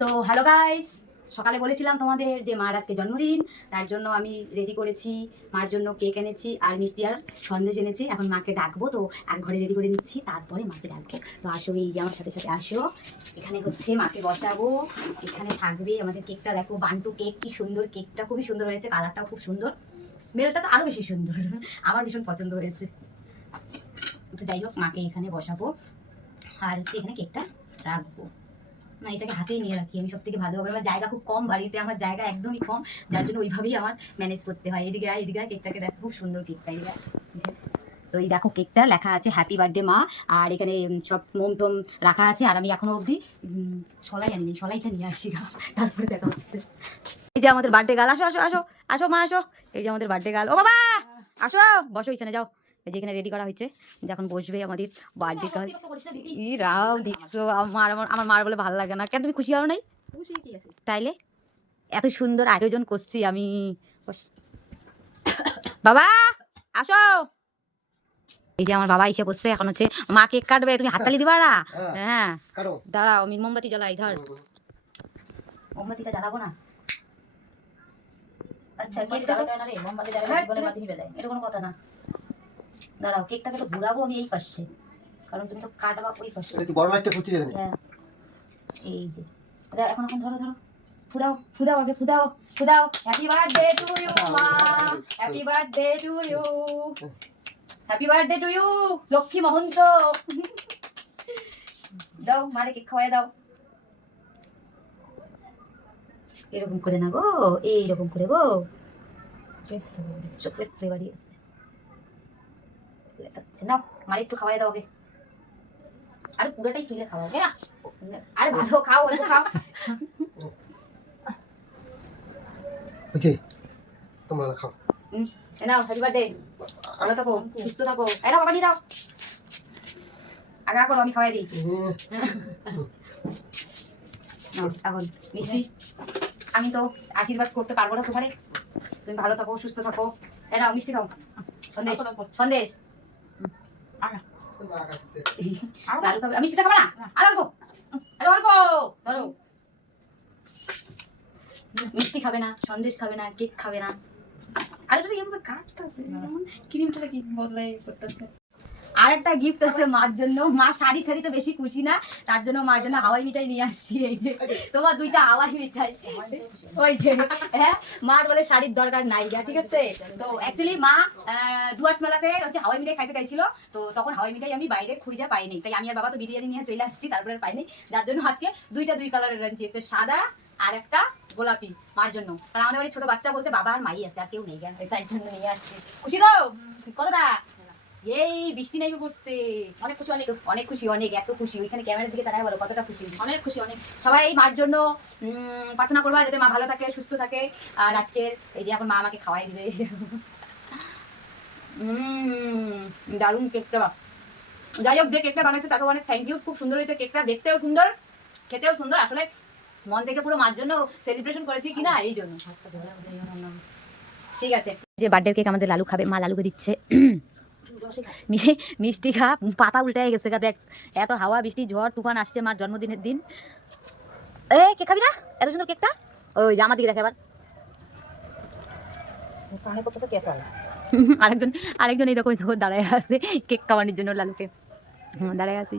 তো hello guys সকালে বলেছিলাম তোমাদের যে মার আজকে জন্মদিন, তার জন্য আমি রেডি করেছি, মার জন্য কেক এনেছি আর মিষ্টি আর সন্দেশ এনেছি। এখন মাকে ডাকবো, তো এক ঘরে রেডি করে নিচ্ছি, তারপরে মাকে ডাকবো। তো আসো এই যে আমার সাথে সাথে আসো। এখানে হচ্ছে মাকে বসাবো, এখানে থাকবে আমাদের কেকটা দেখো বান্টু কেক কি সুন্দর কেকটা খুবই সুন্দর হয়েছে কালারটাও খুব সুন্দর। স্মেলটা তো আরও বেশি সুন্দর, আমার ভীষণ পছন্দ হয়েছে। তো যাই হোক, মাকে এখানে বসাবো, আর হচ্ছে এখানে কেকটা রাখব। না, এটাকে হাতেই নিয়ে রাখি। আমি সব থেকে ভালো হবে। আমার জায়গা খুব কম বাড়িতে, আমার জায়গা একদমই কম। যার জন্য ওইভাবেই আমার ম্যানেজ করতে হয়। এদিকে আয়, এদিকে কেকটাকে দেখো, খুব সুন্দর কেকটা এই দেখ। তো এই দেখো কেকটা লেখা আছে হ্যাপি বার্থডে মা। আর এখানে সব মোম টোম রাখা আছে। আর আমি এখনও অবধি সলাই আনিনি, সলাইটা নিয়ে আসি। তারপরে দেখা হচ্ছে। এই যে আমাদের বার্থডে গাল আসো আসো আসো আসো, মা, আসো। এই যে আমাদের বার্থডে গাল ও বাবা! আসো, বসো, এখানে যাও। এই যে এখানে রেডি করা হয়েছে যখন বসবে আমাদের বার্থডে ই রাও দেখছ আমার আমার মার বলে ভালো লাগে না। কেন তুমি খুশি হও নাই? তাইলে এত সুন্দর আয়োজন করছি আমি। বাবা আসো। এই যে আমার বাবা এসে বসছে এখন হচ্ছে মা কেক কাটবে তুমি হাততালি দিবা না? হ্যাঁ, হ্যাঁ দাঁড়াও আমি মোমবাতি জ্বালাই ধর। মোমবাতিটা জ্বালাবো না? আচ্ছা কেক কেকটা তো এটা কোনো কথা না। দাঁড়াও কেকটাকে তো ঘুরাবো আমি এই পাশে। কারণ তুমি তো কাটবা ওই পাশে। বড় ফুচি রেখে হ্যাঁ। এই যে। এখন এখন ধরো ধরো। ফুদাও ফুদাও আগে ফুদাও ফুদাও। হ্যাপি বার্থডে টু ইউ মা। Happy birthday to you happy birthday to you Lakshmi Mohanta. দাও মারে কেক খাওয়াই দাও। এরকম করে না গো এইরকম করে গো। চকলেট ফ্লেভারই আছে। নাও মারে একটু খাওয়াই দাও আগে আরে পুরোটাই তুলে খাওয়াও হ্যাঁ আরে ভালো খাও খাও। তোমরা খাও। নাও হ্যাপি বার্থডে ভালো থাকো সুস্থ থাকো। এই নাও বাবা দিয়ে দাও। আগে করো আমি খাওয়াই দিই। এখন মিষ্টি। আমি তো আশীর্বাদ করতে পারব না তোমারে। তুমি ভালো থাকো সুস্থ থাকো। এই নাও মিষ্টি খাও। সন্দেশ সন্দেশ। মিষ্টি খাবে না সন্দেশ খাবে না কেক খাবে না আর একটা এভাবে কাটতেছে ক্রিমটা কি বদলাই করতেছে আর একটা গিফট আছে মার জন্য। মা শাড়ি ঠাড়ি তো বেশি খুশি না, তার জন্য মার জন্য হাওয়াই মিঠাই নিয়ে আসছি, এই যে। তোমার দুইটা হাওয়াই মিঠাই। ওই যে হ্যাঁ মার বলে শাড়ির দরকার নাই যা ঠিক আছে? তো অ্যাকচুয়ালি মা ডুয়ার্স মেলাতে হচ্ছে হাওয়াই মিঠাই খাইতে চাইছিল, তো তখন হাওয়াই মিঠাই আমি বাইরে খুঁজে পাইনি। তাই আমি আর বাবা তো বিরিয়ানি নিয়ে চলে আসছি, তারপরে পাইনি। যার জন্য আজকে দুইটা দুই কালারের আনছি, একটা সাদা আর একটা গোলাপি, মার জন্য। কারণ আমাদের বাড়ির ছোট বাচ্চা বলতে বাবা আর মাই আছে, আর কেউ নেই জ্ঞান তাই জন্য নিয়ে আসছি। খুশি তো? কতটা? এই বৃষ্টি নাইবে পড়ছে। অনেক খুশি অনেক অনেক খুশি অনেক এত খুশি। ওইখানে ক্যামেরার দিকে তারাই বলো কতটা খুশি। অনেক খুশি অনেক। সবাই মার জন্য প্রার্থনা করবা যাতে মা ভালো থাকে সুস্থ থাকে। আর আজকে এই যে এখন মা আমাকে খাওয়াই দিবে। দারুণ কেকটা যাই হোক যে কেকটা বানাইছে তাকে অনেক থ্যাংক ইউ খুব সুন্দর হয়েছে কেকটা দেখতেও সুন্দর খেতেও সুন্দর। আসলে মন থেকে পুরো মার জন্য সেলিব্রেশন করেছি কিনা এই জন্য। ঠিক আছে। যে বার্থডে কেক আমাদের লালু খাবে মা লালুকে দিচ্ছে। মিষ্টি মিষ্টি খা পাতা উল্টে গেছে গা দেখ। এত হাওয়া বৃষ্টি ঝড় তুফান আসছে মার জন্মদিনের দিন। এ কে খাবি না? এত সুন্দর কেকটা? ওই জামা দিকে দেখে এবার। আরেকজন আরেকজন এই দেখো দাঁড়ায় আছে কেক খাওয়ানোর জন্য লালুকে। দাঁড়ায় আছি।